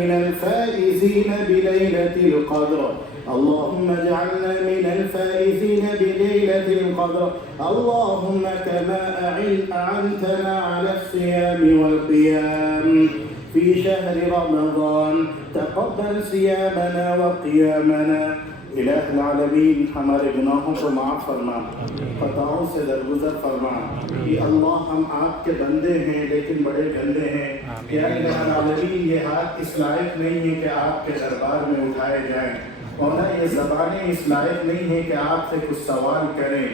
من الفائزين بليلة القدر اللهم اجعلنا من الفائزين بليلة القدر اللهم كما أعنتنا على الصيام والقيام في شهر رمضان تقبل صيامنا وقيامنا الہ العالمین ہمارے گناہوں کو معاف فرما، خطاؤں سے درگزر فرما۔ یہ اللہ ہم آپ کے بندے ہیں لیکن بڑے گندے ہیں، یا الہ العالمین یہ ہاتھ اس لائق نہیں ہے کہ آپ کے دربار میں اٹھائے جائیں، اور نہ یہ زبانیں اس لائق نہیں ہیں کہ آپ سے کچھ سوال کریں۔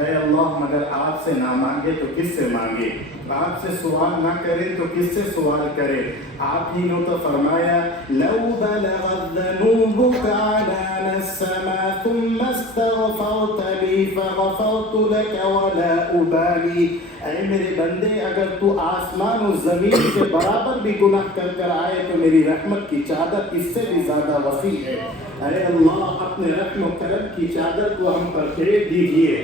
اے اللہ مگر آپ سے نہ مانگے تو کس سے مانگے، آپ سے سوال نہ کریں تو کس سے سوال کریں۔ آپ ہی نے تو فرمایا لو بلغت ذنوبك عنان السماء ثم استغفرت لي فغفرت لك ولا أبالي۔ اے میرے بندے اگر تو آسمان و زمین کے برابر بھی گناہ کر آئے تو میری رحمت کی چادر اس سے بھی زیادہ وسیع ہے۔ اے اللہ اپنے رحم و کرم کی چادر کو ہم پر پھیر دیجئے۔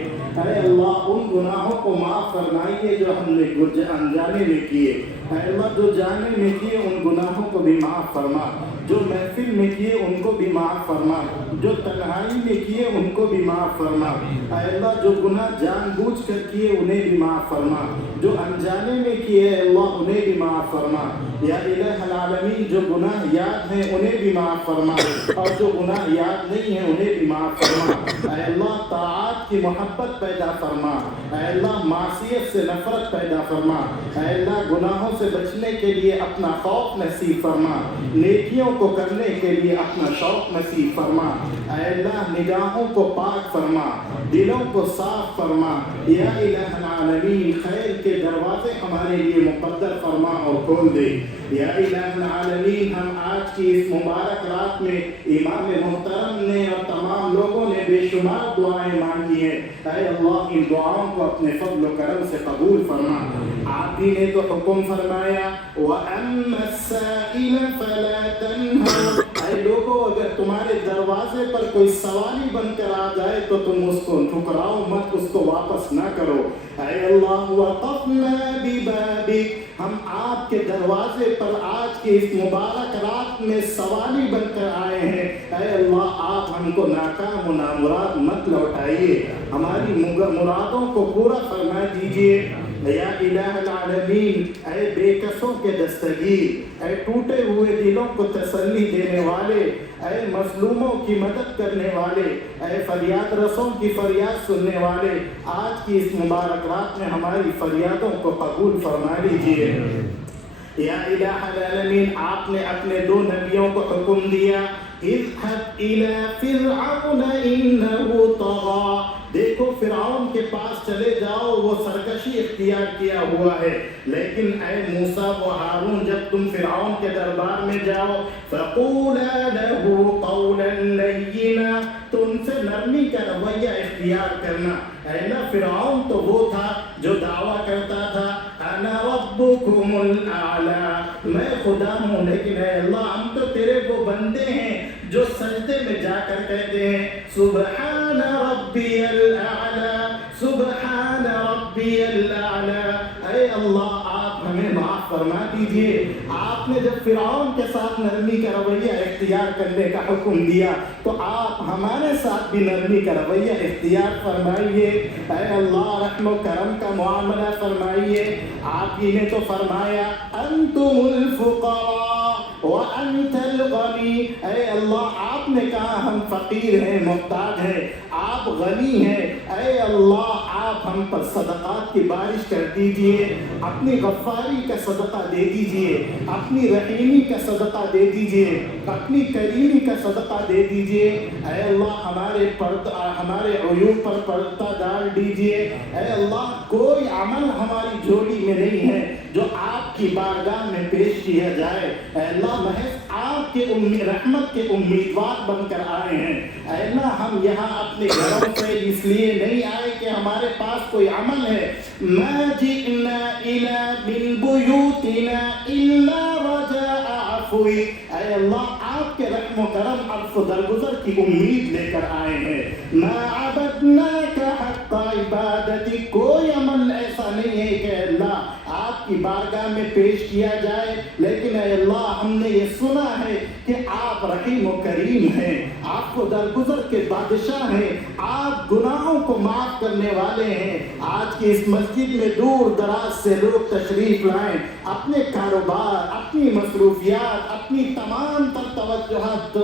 اے اللہ ان گناہوں کو معاف فرمائیے جو ہم نے انجانے میں کیے، اے اللہ جو جانے میں کیے ان گناہوں کو بھی معاف فرما، جو محفل میں کیے ان کو بھی معاف فرما، جو تنہائی میں کیے ان کو بھی معاف فرما۔ اے اللہ جو گناہ جان بوجھ کر کیے انہیں بھی معاف فرما، جو انجانے میں کیے اے اللہ انہیں بھی معاف فرما۔ یا الہ العالمین جو گناہ یاد ہیں انہیں بھی معاف فرما، اور جو گناہ یاد نہیں ہیں انہیں بھی معاف فرما۔ اے اللہ طاعات کی محبت پیدا فرما، اے اللہ معصیت سے نفرت پیدا فرما، اے اللہ گناہوں سے بچنے کے لیے اپنا خوف نصیب فرما، نیکیوں کو کرنے کے لیے اپنا شوق نصیب فرما۔ اے اللہ نگاہوں کو پاک فرما، دلوں کو صاف فرما۔ یا الہ العالمین خیر کے دروازے ہمارے لیے مقدر فرما اور کھول دے۔ یا الہ العالمین ہم آج کی اس مبارک رات میں امام محترم نے اور تمام لوگوں نے بے شمار دعائیں مانگی ہیں، اے اللہ ان دعاؤں کو اپنے فضل و کرم سے قبول فرما۔ آپ ہی نے تو حکم فرمایا وَأَمَّا السَّائِلَ فَلَا تَنْهَرْ، اے لوگوں اگر تمہارے دروازے پر کوئی سوالی بن کر آ جائے تو تم اس کو ٹھکراؤ مت، اس کو واپس نہ کرو۔ اے اللہ وَقَفْنَا بِبَابِكَ، ہم آپ کے دروازے پر آج کی اس مبارک رات میں سوالی بن کر آئے ہیں، اے اللہ آپ ہم کو ناکام و نامراد مت لوٹائیے، ہماری مرادوں کو پورا فرما دیجئے۔ یا الہ العالمین اے بے کسوں کے دستگیر، اے ٹوٹے ہوئے دلوں کو تسلی دینے والے، اے مظلوموں کی مدد کرنے والے، اے فریاد رسوں کی فریاد سننے والے، آج کی اس مبارک رات میں ہماری فریادوں کو قبول فرما لیجئے۔ یا الہ العالمین آپ نے اپنے دو نبیوں کو حکم دیا اذهب الى فرعون انه طغى، دیکھو فرعون کے پاس چلے جاؤ وہ سرکشی اختیار کیا ہوا ہے، لیکن اے موسیٰ و ہارون جب تم فرعون کے دربار میں جاؤ فقولا له قولا لینا، تو ان سے نرمی کا رویہ اختیار کرنا۔ اے نا فرعون تو وہ تھا جو دعویٰ کرتا تھا انا ربکم الاعلی، میں خدا ہوں، لیکن اے اللہ ہم تو تیرے وہ بندے ہیں جو سجدے میں جا کر کہتے ہیں سبحان ربی الاعلی سبحان ربی الاعلی۔ اے اللہ آپ ہمیں معاف فرما دیجئے۔ آپ نے جب فرعون کے ساتھ نرمی کا رویہ اختیار کرنے کا حکم دیا تو آپ ہمارے ساتھ بھی نرمی کا رویہ اختیار فرمائیے۔ اے اللہ رحم و کرم کا معاملہ فرمائیے۔ آپ ہی نے تو فرمایا انتم الفقراء وانت الغنی، اے اللہ آپ نے کہا ہم فقیر ہیں محتاج ہیں، آپ غنی ہیں، اے اللہ آپ ہم پر صدقات کی بارش کر دیجئے، اپنی غفاری کا صدقہ دے دیجئے، اپنی رحیمی کا صدقہ دے دیجئے، اپنی کریمی کا صدقہ دے دیجئے۔ اے اللہ ہمارے عیوب پر پردہ ڈال دیجئے۔ اے اللہ کوئی عمل ہماری جھولی میں نہیں ہے جو آپ کی بارگاہ میں پیش کیا جائے، اے اللہ محض آپ کے رحمت کے امیدوار بن کر آئے ہیں۔ اے اللہ ہم یہاں اپنے گھروں سے اس لیے نہیں آئے کہ ہمارے پاس کوئی عمل ہے، ما جئنا الى من بیوتنا الا رجاء عفوک، اے اللہ آپ کے رحم و کرم عفو درگزر کی امید لے کر آئے ہیں۔ ما عبدناک حق عبادتی، کوئی عمل ایسا نہیں ہے کہ اللہ آپ آپ کی بارگاہ میں پیش کیا جائے، لیکن اے اللہ ہم نے یہ سنا ہے کہ آپ رحیم و کریم ہیں، آپ کو درگزر کے بادشاہ ہیں، آپ گناہوں کو معاف کرنے والے ہیں۔ آج کی اس مسجد میں دور دراز سے لوگ تشریف لائیں، اپنے کاروبار، اپنی مصروفیات، اپنی تمام تر توجہات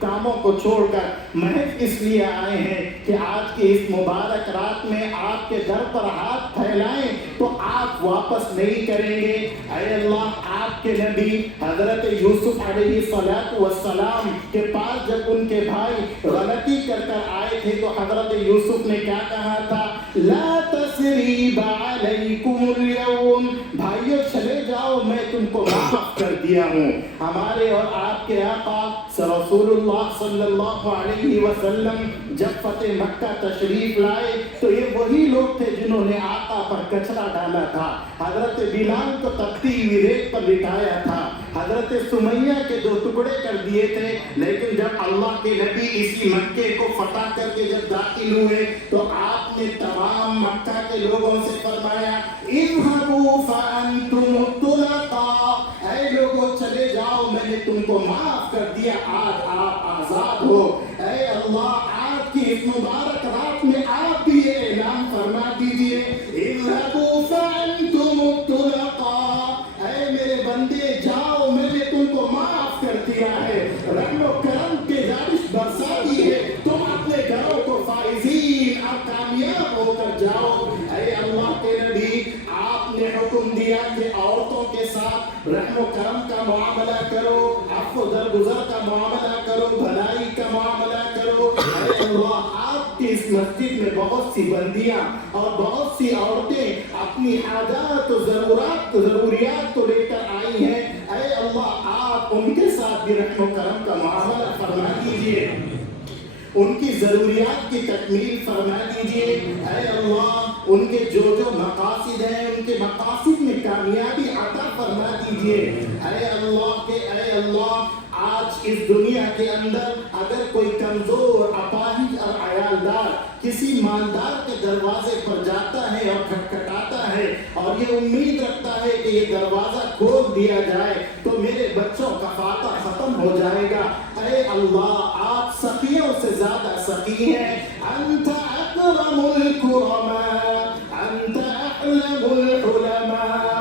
کاموں کو چھوڑ کر محض اس لیے آئے ہیں کہ آج کی اس مبارک رات میں آپ کے در پر ہاتھ پھیلائیں تو آپ واپس نہیں کریں گے۔ اے اللہ آپ کے نبی حضرت یوسف علیہ السلام کے پاس جب ان کے بھائی غلطی کر کر آئے تھے تو حضرت یوسف نے کیا کہا تھا؟ لا تثریب علیکم اليوم، بھائیو چلے جاؤ میں تم کو معاف کر دیا ہوں۔ ہمارے اور آپ کے آقا رسول اللہ صلی اللہ علیہ وسلم جب فتح مکہ تشریف لائے تو یہ وہی لوگ تھے جنہوں نے آقا پر کچرا ڈالا تھا، حضرت بلال کو تپتی ہوئی ریت پر بٹھایا تھا، حضرت سمیہ کے 2 ٹکڑے کر دیے تھے، لیکن جب اللہ کے نبی اسی مکے کو فتح کر کے جب داخل ہوئے تو آپ نے تمام مکہ کے لوگوں سے فرمایا اذهبوا فانتم الطلقاء، اے لوگوں چلے جاؤ میں نے تم کو معاف کر دیا، آج آپ آزاد ہو۔ اے اللہ آج کی اس مبارک رات میں آپ بھی یہ اعلان فرما دیجئے اذهبوا فانتم الطلقاء، اے میرے بندے جاؤ میں نے تم کو معاف کر دیا ہے، رحم و کرم کے بارش برسا دی ہے، تم اپنے گھروں کو فائزین اور کامیاب ہو کر جاؤ۔ اے اللہ کے نبی آپ نے حکم دیا کہ عورتوں کے ساتھ رحم و کرم کا معاملہ کرو، عفو درگزر کا معاملہ کرو، بھلائی کا معاملہ کرو۔ اے اللہ آپ کی اس مسجد میں بہت سی بندیاں اور بہت سی عورتیں اپنی حاجات و ضروریات کو لے کر آئی ہیں، اے اللہ آپ ان کے ساتھ بھی رحم و کرم کا معاملہ فرما دیجئے، ان کی ضروریات کی تکمیل فرما دیجئے۔ اے اللہ ان کے جو مقاصد ہیں ان کے مقاصد میں کامیابی عطا فرما دیجئے۔ اے اللہ آج اس دنیا کے اندر اگر کوئی کمزور، اپاہج اور عیالدار کسی مالدار کے دروازے پر جاتا ہے اور کھٹکھٹاتا ہے اور یہ امید رکھتا ہے کہ یہ دروازہ کھول دیا جائے تو میرے بچوں کا فاتح ختم ہو جائے گا، اے اللہ آپ سخیوں سے زیادہ سخی ہیں، انت اکرم الکرماء انت اعلم الحلماء،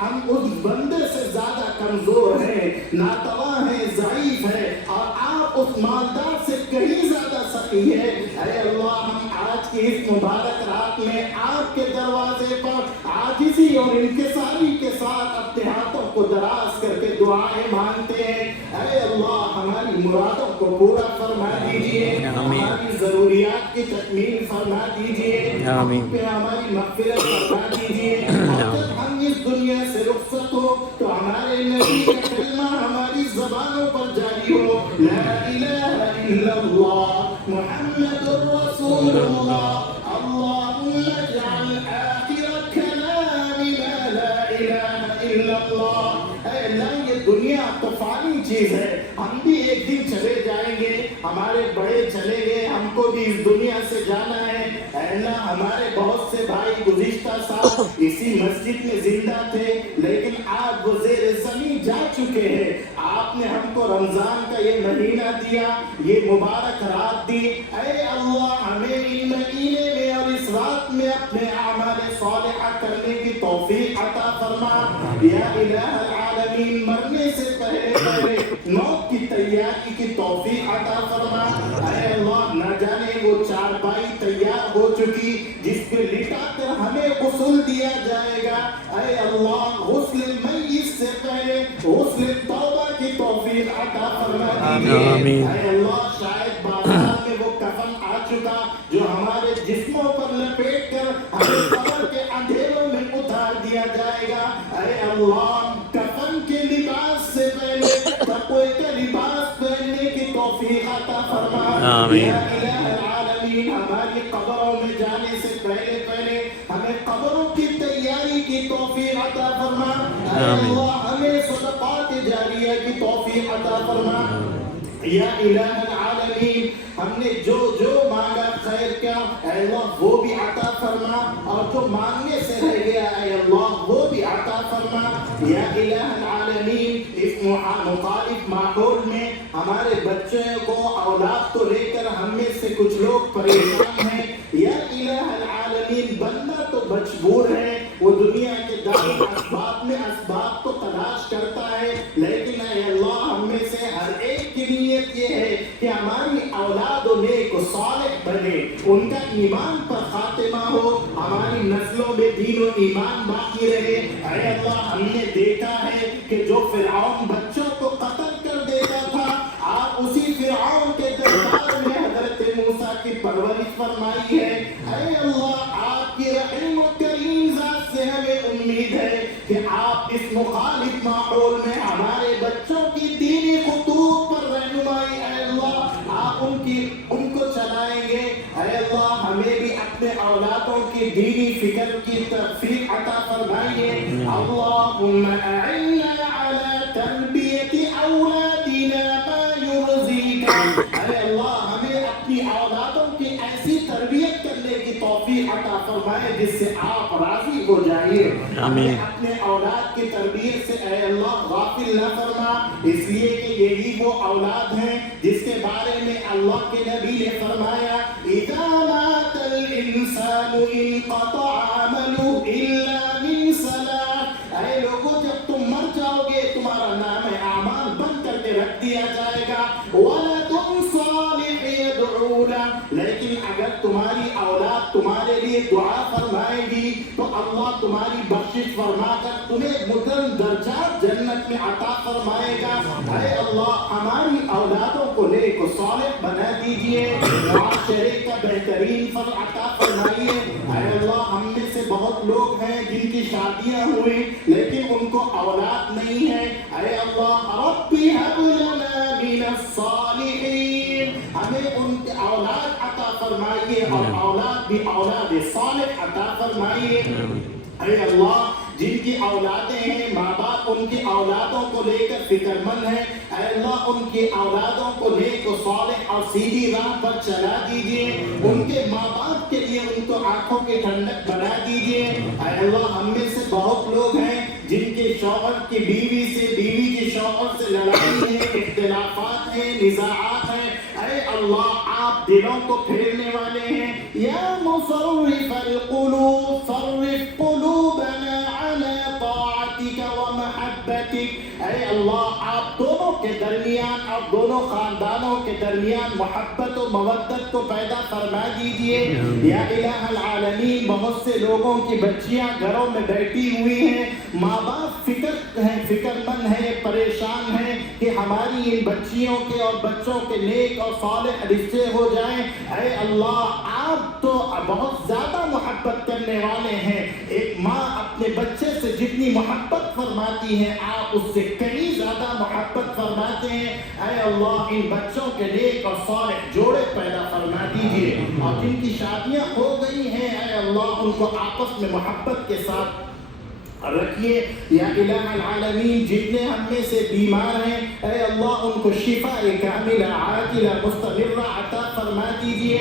ہم اس بندے سے زیادہ کمزور ہیں، ناتواں ہیں، ضعیف ہیں، اور آپ اس مالدار سے کہیں زیادہ سخی ہیں۔ اے اللہ ہم آج کی اس مبارک رات میں آپ کے دروازے پر عاجزی اور انکساری کے ساتھ اپنے ہاتھوں کو دراز کر کے دعائیں مانگتے ہیں۔ اے اللہ ہماری مرادوں کو پورا فرما دیجئے، ہماری ضروریات کی تکمیل فرما دیجئے، ہماری مغفرت فرما دیجئے، اور جب ہم اس دنیا سے رخصت ہو تو ہمارے نبی کا کلمہ ہماری زبانوں پر جاری ہو، لا الہ الا اللہ محمد رسول اللہ، اللہم اجعل آخر کلامنا لا الہ الا اللہ۔ اے اللہ یہ دنیا تو فانی چیز ہے، ہم بھی ایک دن چلے جائیں گے، ہمارے بڑے چلے گئے، ہم کو بھی اس دنیا سے جانا ہے۔ اے اللہ ہمارے بہت سے بھائی گزشتہ سال اسی مسجد میں زندہ تھے لیکن آج وہ زیر زمین جا چکے ہیں، آپ نے ہم کو رمضان کا یہ مہینہ دیا، یہ مبارک رات دی، اے اللہ ہمیں ان مہینے میں اور اس رات میں اپنے اعمال صالحہ کرنے کی توفیق عطا فرما۔ یا الہ العالمین مرنے سے پہلے موت کی تیاری کی توفیق عطا فرما۔ اے اللہ نہ جانے وہ چارپائی تیار ہو چکی جس پہ لٹا کر ہمیں غسل دیا جائے گا، اے اللہ غسل میت سے پہلے غسل توبہ کی توفیق عطا فرما دیجیے۔ اے اللہ شاید بازار میں وہ کفن آ چکا جو ہمارے جسموں پر لپیٹ کر ہمیں قبر کے اندھیروں میں اتار دیا جائے گا، اے اللہ کفن کے لباس سے پہلے تقوی کا لباس پہننے کی توفیق عطا فرما۔ یا الہ العالمین ہماری قبروں میں جانے سے پہلے ہمیں قبروں کی تیاری کی توفیق عطا فرما۔ اے اللہ ہمیں صدقات جاریہ کی توفیق عطا فرما۔ یا الہ العالمین ہم نے جو مانگا خیر کیا اے اللہ وہ بھی عطا فرما، اور جو مانگنے سے رہ گیا اے اللہ وہ بھی عطا مخالف ماحول میں ہمارے بچوں کو اولاد کو لے کر ہم میں سے کچھ لوگ پریشان ہیں. یا الہ العالمین بندہ تو مجبور ہے، وہ دنیا کے دار اسباب میں اسباب کو تلاش کرتا ہے، لیکن اے اللہ ہم میں سے ہر ایک کی نیت یہ ہے کہ ہماری اولاد و نیک و صالح بنے، ان کا ایمان پر خاتمہ ہو، ہماری نسلوں میں دین و ایمان باقی رہے. اے اللہ ہم نے دیکھا ہے کہ جو فرعون بچوں کو قتل کر دیتا تھا، آپ اسی فرعون کے دربار میں حضرت موسیٰ کی پرورش فرمائی ہے. اے اللہ آپ کی رحم و کریم ذات سے ہمیں امید ہے کہ آپ اس مخالف ماحول میں ہمارے بچوں کی دینی خطوط پر رہنمائی اے اللہ آپ ان کو چلائیں گے. اے اللہ ہمیں بھی اپنے اولادوں کی دینی فکر کی توفیق عطا فرمائیے. اللہم اعنا علی تربیت اولادنا ما یرضیک. اے اللہ ہمیں اپنی اولادوں کی ایسی تربیت کرنے کی توفیق عطا فرمائے جس سے آپ راضی ہو جائیے. ہمیں اپنے اولاد کی تربیت سے اے اللہ غافل نہ فرما، اس لیے کہ یہی وہ اولاد ہیں جس کے بارے میں اللہ کے نبی نے فرمایا اذا مات الانسان انقطع عمله الا من ثلاث. اے لوگوں جب تم مر جاؤ گے تمہارا نام اعمال بند کر کے رکھ دیا جائے گا. ولد صالح يدعو له. لیکن اگر تمہاری اولاد تمہارے لیے دعا فرمائے گی تو اللہ تمہاری بخشش فرما کر تمہیں مقرر درجات جنت میں عطا فرمائے گا. اے اللہ ہماری اولادوں کو نیک و صالح بنا دیجئے، معاشرے کا بہترین فضل عطا فرمائیے. اے اللہ ہم میں سے بہت لوگ ہیں جن کی شادیاں ہوئی لیکن ان کو اولاد نہیں ہے. اے اللہ رب هب لنا من الصالحین، ہمیں ان کے اولاد عطا فرمائیے اور اولاد بھی اولاد صالح عطا فرمائیے. اے اللہ جن کی اولادیں ہیں ماں باپ ان کی اولادوں کو لے کر فکر مند ہیں، اے اللہ ان کی اولادوں کو نیک و صالح اور سیدھی راہ پر چلا دیجئے. ان کے ماں باپ کے لیے ان کو آنکھوں کی ٹھنڈک بنا دیجئے. اے اللہ ہم میں سے بہت لوگ ہیں جن کے شوہر کی بیوی سے، بیوی کے شوہر سے لڑائی ہے، اختلافات ہیں، نزاعات ہیں. اے اللہ آپ دلوں کو پھیرنے والے ہیں. یا مصرف القلوب صرف قلوبنا علی طاعتک و محبتک. اے اللہ آپ دونوں کے درمیان اور دونوں خاندانوں کے درمیان محبت و مودت کو پیدا فرما دیجئے. یا الہ العالمین بہت سے لوگوں کی بچیاں گھروں میں بیٹھی ہوئی ہیں، ماں باپ فکر مند ہیں، پریشان ہیں کہ ہماری ان بچیوں کے اور بچوں کے نیک اور صالح رشتے ہو جائیں. اے اللہ آپ تو بہت زیادہ محبت کرنے والے ہیں. ایک ماں اپنے بچے سے جتنی محبت فرماتی ہے آپ اس سے کئی زیادہ محبت فرماتے ہیں. اے اللہ ان بچوں کے نیک اور صالح جوڑے پیدا فرما دیجئے، اور جن کی شادیاں ہو گئی ہیں اے اللہ ان کو آپس میں محبت کے ساتھ رکھیے. یا الہ العالمین جتنے ہم میں سے بیمار ہیں اے اللہ ان کو شفاء کاملہ عاجلہ مستمرہ عطا فرما دیجئے.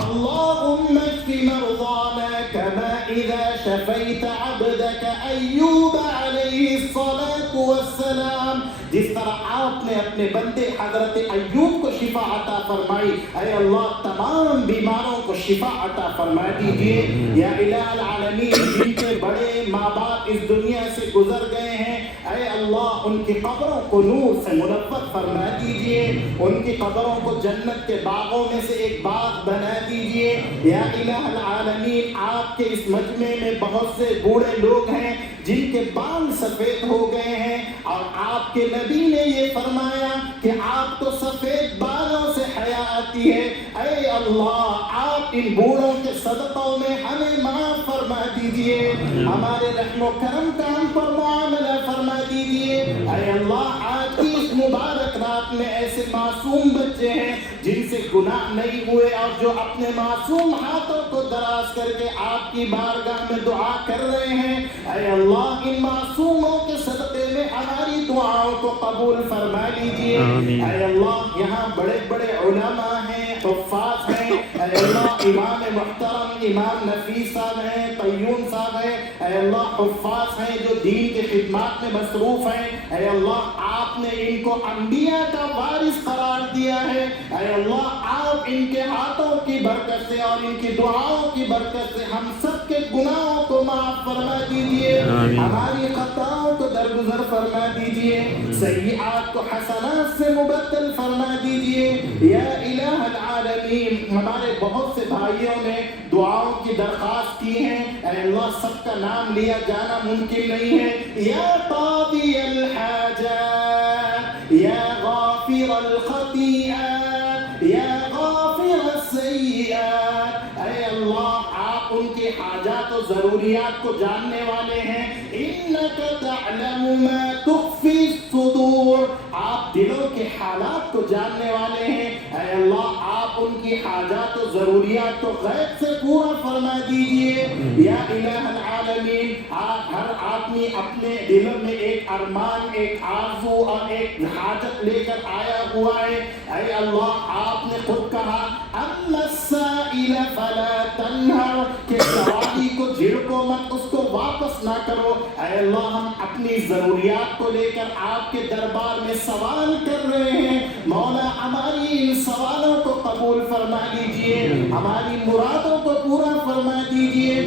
اللہم اشف مرضانا کما اذا شفیت عبدک ایوب علیہ الصلاة والسلام. جس طرح آپ نے اپنے بندے حضرت ایوب کو شفا عطا فرمائی، اے اللہ تمام بیماروں کو شفا عطا فرما دیجئے. یا الہ العالمین جن کے بڑے ماں باپ اس دنیا سے گزر گئے ہیں اے اللہ ان کی قبروں کو نور سے منور فرما دیجئے، ان کی قبروں کو جنت کے باغوں میں سے ایک باغ بنا دیجئے. یا الہ العالمین آپ کے اس مجمع میں بہت سے بوڑھے لوگ ہیں جن کے بال سفید ہو گئے ہیں، اور آپ کے نبی نے یہ فرمایا کہ آپ کو سفید بالوں سے حیا آتی ہے. اے اللہ آپ ان بوڑھوں کے صدقوں میں ہمیں معاف فرما دیجئے، ہمارے رحم و کرم کا ہم پر معاملہ فرما دیجئے. اے اللہ آج کی اس مبارک رات میں ایسے معصوم بچے ہیں جن سے گناہ نہیں ہوئے اور جو اپنے معصوم ہاتھوں کو دراز کر کے آپ کی بارگاہ میں دعا کر رہے ہیں. اے اللہ ان معصوموں کے صدقے میں ہماری دعاؤں کو قبول فرما لیجئے. اے اللہ یہاں بڑے بڑے علماء ہیں، حفاظ ہیں اے اللہ امام محترم امام نفیس صاحب ہیں قیوم صاحب ہیں اے اللہ حفاظ ہیں جو دین کی خدمات میں مصروف ہیں اے اللہ آپ نے ان کو انبیاء کا وارث قرار دیا ہے اے اللہ آپ ان کے ہاتھوں کی برکت سے اور ان کی دعاؤں کی برکت سے ہم سب کے گناہوں کو معاف فرما دیجئے ہماری خطاؤں کو درگزر فرما دیجئے سیئات کو حسنات سے مبدل فرما دیجئے یا الہ العالمین ہمارے بہت سے بھائیوں نے دعاؤں کی درخواست کی ہے اے اللہ سب کا نام لیا جانا ممکن نہیں ہے یا قاضی الحاجات یا غافر الخطیئات یا غافر السیئات اے اللہ آپ ان کی حاجات و ضروریات کو جاننے والے ہیں انک تعلم ما تخفی الصدور آپ دلوں کے حالات کو جاننے والے ہیں اے اللہ آپ ان کی حاجات و ضروریات کو غیب سے پورا فرما دیجئے یا الہ العالمین آپ ہر آدمی اپنے دلوں میں ایک ارمان ایک آرزو اور ایک حاجت لے کر آیا ہوا ہے اے اللہ آپ نے خود کہا اما السائل فلا تنہر کہ سوالی کو جھڑکو مت اس کو واپس نہ کرو اے اللہ ہم اپنی ضروریات کو لے کر آپ کے دربار میں سوال کر رہے ہیں مولا ہماری ان سوالوں کو قبول فرما لیجئے ہماری مرادوں کو پورا فرما دیجئے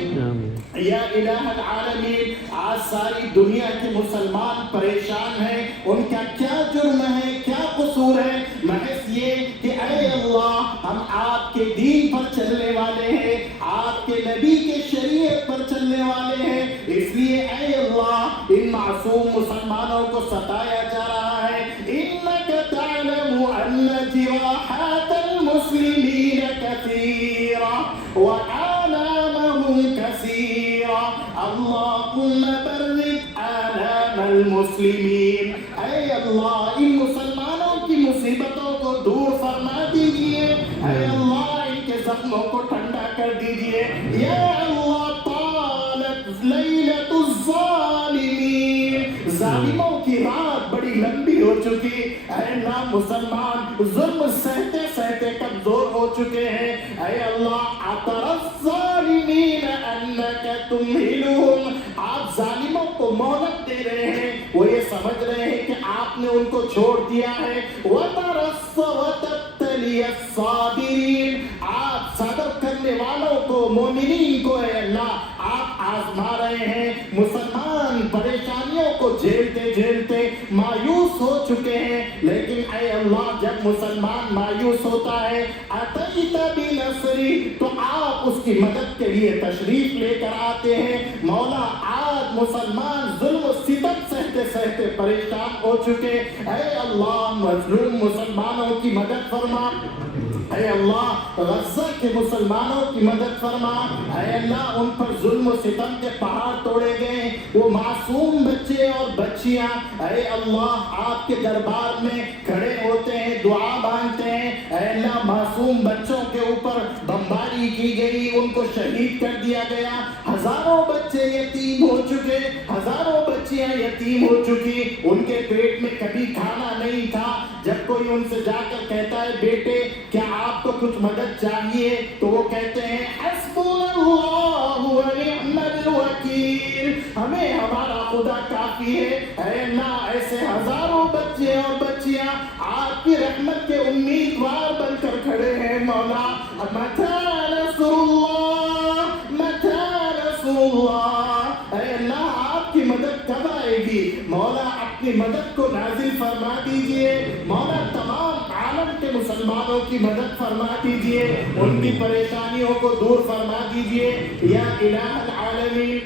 یا الہ العالمین آج ساری دنیا کے مسلمان پریشان ہیں ان کا کیا جرم ہے کیا قصور ہے محض یہ کہ اے اللہ ہم آپ کے دین پر چلنے والے ہیں آپ کے نبی کے شریعت پر چلنے والے ہیں اس لیے اے اللہ ان معصوم مسلمانوں کو ستایا جا رہا ہے انک تعلم ان جراحات المسلمین کثیرہ وآلامهم کثیرہ اللہم برد آلام المسلمین اے اللہ ان مسلمانوں کی مصیبتوں کو دور فرما دیجئے اے اللہ ان کے زخموں کو ٹھنڈا کر دیجئے یا اللہ طالت لیلت الظالمین ظالموں کی رات بڑی لمبی ہو چکی اے اللہ مسلمان ظلم سہتے سہتے کمزور ہو چکے ہیں اے اللہ اطر الظالمین انک تمہلہم آپ ظالموں کو مہلت دے رہے ہیں وہ یہ سمجھ رہے ہیں کہ آپ نے ان کو چھوڑ دیا ہے وَتَرَصَّ وَتَبْتَلِيَ الصَّابِرِينَ آپ صبر کرنے والوں کو مومنین کو اے اللہ آپ آزما رہے ہیں مسلمان پریشانیوں کو جھیلتے جھیلتے مایوس ہو چکے ہیں لیکن اے اللہ جب مسلمان مایوس ہوتا ہے اَتَيْتَ بِنَصْرِ تو آپ اس کی مدد کے لیے تشریف لے کر آتے ہیں مولا آج مسلمان ظلم و ستم سہتے سہتے پریشان ہو چکے اے اللہ مظلوم مسلمانوں کی مدد فرما اے اللہ غزہ کے مسلمانوں کی مدد فرما اے اللہ ان پر ظلم و ستم کے پہاڑ توڑے گئے وہ معصوم بچے اور بچیاں اے اللہ آپ کے دربار میں کھڑے ہوتے ہیں دعا مانگتے ہیں اے اللہ معصوم بچوں کے اوپر بمباری کی گئی ان کو شہید کر دیا گیا ہزاروں بچے یتیم ہو چکے ہزاروں بچیاں یتیم ہو چکی ان کے پیٹ میں کبھی کھانا نہیں تھا جب کوئی ان سے جا کر کہتا ہے بیٹے کیا آپ کو کچھ مدد چاہیے تو وہ کہتے ہیں حسبنا اللہ ونعم الوکیل ہمیں ہمارا خدا کافی ہے اے اللہ ایسے ہزاروں بچے اور بچیاں آپ کی رحمت کے امیدوار بن کر کھڑے ہیں مولا متی نصر اللہ متی نصر اللہ اے اللہ آپ کی مدد کب آئے گی مولا اپنی مدد کو نازل فرما دیجئے مولا تمام عالم کے مسلمانوں کی مدد فرما دیجئے ان کی پریشانیوں کو دور فرما دیجئے یا الہ العالمین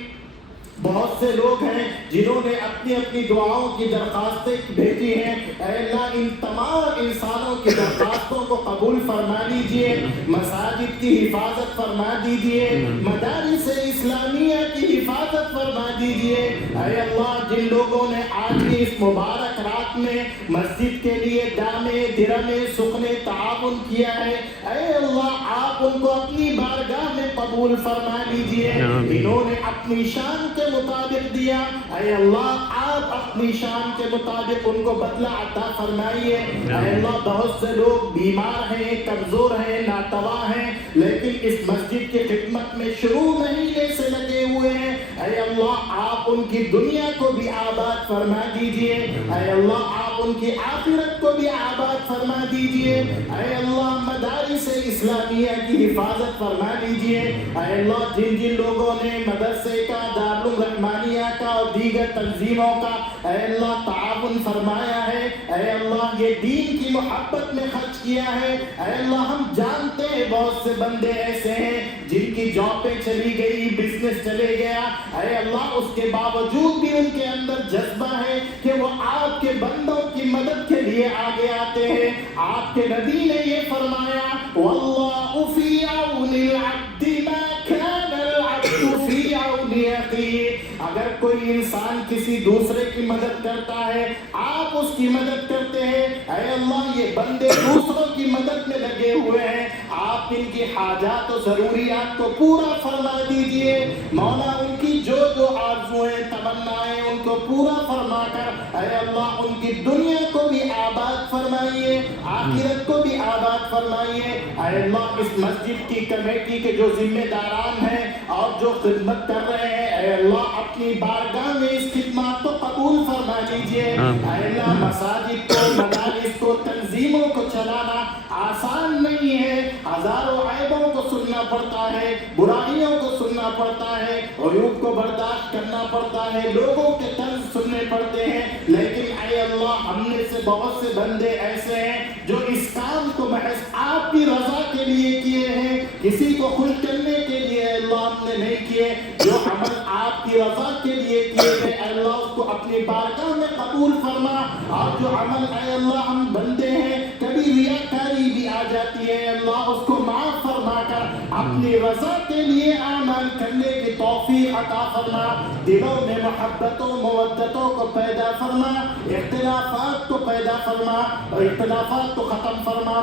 بہت سے لوگ ہیں جنہوں نے اپنی اپنی دعاؤں کی درخواستیں بھیجی ہیں اے اللہ ان تمام انسانوں کی درخواستوں کو قبول فرما لیجئے مساجد کی حفاظت فرما دیجئے مدارس اسلامیہ کی حفاظت فرما دیجئے اے اللہ جن لوگوں نے آج کی اس مبارک رات میں مسجد کے لیے دامے درمے سخنے تعاون کیا ہے اے اللہ آپ ان کو اپنی بارگاہ میں قبول قبول فرما لیجئے. انہوں نے اپنی شان کے مطابق دیا, اے اللہ آپ اپنی شان کے مطابق ان کو بدلہ عطا فرمائیے. اے اللہ بہت سے لوگ بیمار ہیں, کمزور ہیں, ناتواں ہیں, لیکن اس مسجد کی خدمت میں شروع مہینے سے لگے ہوئے ہیں. اے اللہ آپ ان کی دنیا کو بھی آباد فرما دیجئے. اے اللہ آپ ان کی آخرت کو بھی آباد فرما دیجئے. اے اللہ مدارس اسلامیہ کی حفاظت فرما دیجئے. اے اللہ جن جن لوگوں نے مدرسے کا, دارالرحمانیہ کا اور دیگر تنظیموں کا اے اللہ تعاون فرمایا ہے, اے اللہ یہ دین کی محبت میں خرچ کیا ہے. اے اللہ ہم جانتے ہیں بہت سے بندے ایسے ہیں جن کی جابیں چلی گئی, بزنس چلے گیا. اے اللہ اس کے باوجود بھی ان کے اندر جذبہ ہے کہ وہ آپ کے بندوں کی مدد کے لیے آگے آتے ہیں. آپ کے نبی نے یہ فرمایا واللہ فی عون العبد ما کان العبد فی عون اخیہ. اگر کوئی انسان کسی دوسرے کی مدد کرتا ہے آپ اس کی مدد کرتے ہیں. اے اللہ یہ بندے دوسروں کی مدد میں لگے ہوئے ہیں, آپ ان کی حاجات و ضروریات کو پورا فرما دیجئے. مولا ان کی جو جو آرزویں تمنائیں ان کو پورا فرما کر اے اللہ ان کی دنیا کو بھی آباد فرمائیے, آخرت کو بھی آباد فرمائیے. اے اللہ اس مسجد کی کمیٹی کے جو ذمہ داران ہیں اور جو خدمت کر رہے ہیں اے اللہ اپنی بارگاہ میں اس خدمات کو قبول فرما لیجئے. اے اللہ مساجد کو, مدارس کو, تنظیموں کو چلانا آسان نہیں ہے. ہزاروں عیبوں کو سننا پڑتا ہے, برائیوں کو سننا پڑتا ہے, عیوب کو برداشت کرنا پڑتا ہے, لوگوں کے طرز سننے پڑتے ہیں. لیکن اے اللہ ہم میں سے بہت سے بندے ایسے ہیں جو اس کام کو محض آپ کی رضا کے لیے کیے ہیں, کسی کو خوش کرنے کے لیے اے اللہ ہم نے نہیں کیے. جو عمل آپ کی رضا کے لیے کیے ہیں اے اللہ اس کو اپنی بارگاہ میں قبول فرما. اور جو عمل اے اللہ ہم بندے ہیں کبھی ریاکاری بھی آ جاتی ہے اللہ اس کو معاف فرما کر اپنی رضا کے لیے اعمال کرنے کی توفیق عطا فرما. دلوں میں محبتوں مودتوں کو پیدا فرما, اختلافات کو پیدا فرما, اختلافات کو ختم فرما,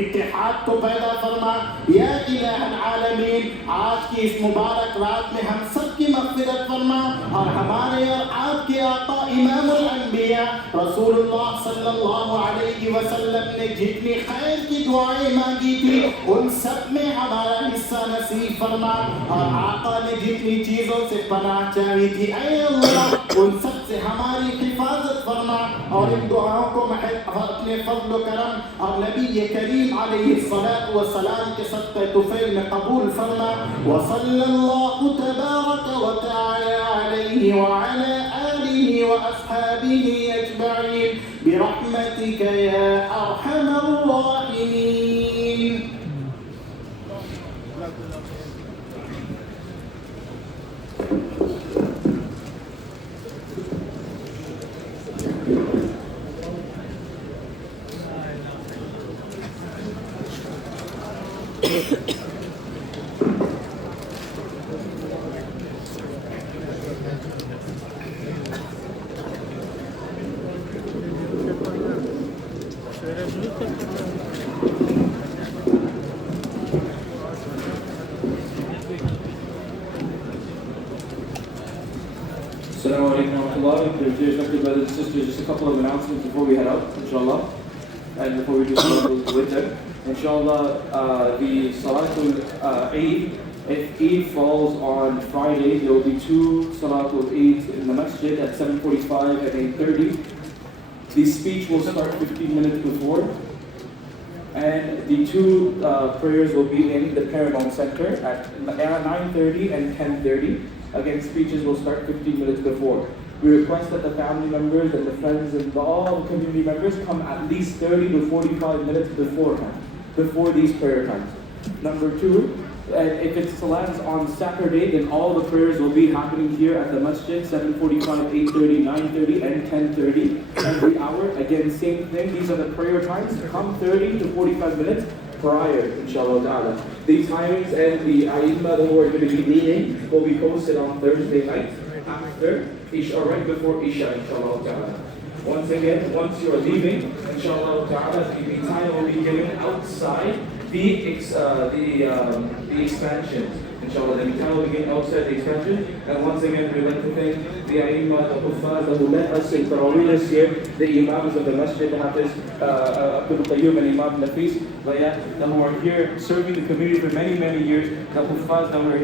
اتحاد کو پیدا فرما. یا الہ العالمین آج کی اس مبارک رات میں ہم سب کی مغفرت فرما اور ہمارے اور آپ کے آقا امام الانبیاء رسول اللہ صلی اللہ علیہ وسلم نے جتنی خیر کی دعائیں مانگی تھی ان سب میں ہمارا حصہ نصیب فرما. اور آقا نے جتنی چیزوں سے پناہ چاہی تھی اے اللہ ان سب سے ہماری حفاظت فرما اور ان دعاؤں کو اپنے فضل و کرم اور نبی کریم علیہ الصلاۃ والسلام کے صدقہ طفیل میں قبول فرما. وصلی اللہ تبارک و تعالی علیہ وعلی آلہ واصحابہ اجمعین برحمتک یا ارحم الراحمین. Assalamu alaikum wa rahmatullah. Dear respected brothers and sisters, just a couple of announcements before we head out, inshallah, and before we do Salatul Witr. Inshallah, the Salatul Eid, if Eid falls on Friday, there will be two Salatul Eid in the masjid at 7:45 and 8:30. The speech will start 15 minutes before, and the two prayers will be in the Paramount Center at 9:30 and 10:30. Again, speeches will start 15 minutes before. We request that the family members and the friends and all the community members come at least 30 to 45 minutes beforehand, before these prayer times. Number two, if it lands on Saturday, then all the prayers will be happening here at the masjid, 7:45, 8:30, 9:30, and 10:30, every hour. Again, same thing, these are the prayer times. Come 30 to 45 minutes prior, inshallah ta'ala. The times and the aimma who are going to be leading will be posted on Thursday night after Isha, right before Isha, inshallah ta'ala. Once again, once you are leaving, inshallah ta'ala, the time will be given outside the expansion. inshallah. Then we will begin outside the expansion. And once again, we'd like to thank the Aimma, the Uffaz who led us in Tarawih this year, the Imams of the Masjid, Hafiz Abdul Qayyum and Imam Nafis, who are here serving the community for many, many years, the Uffaz that were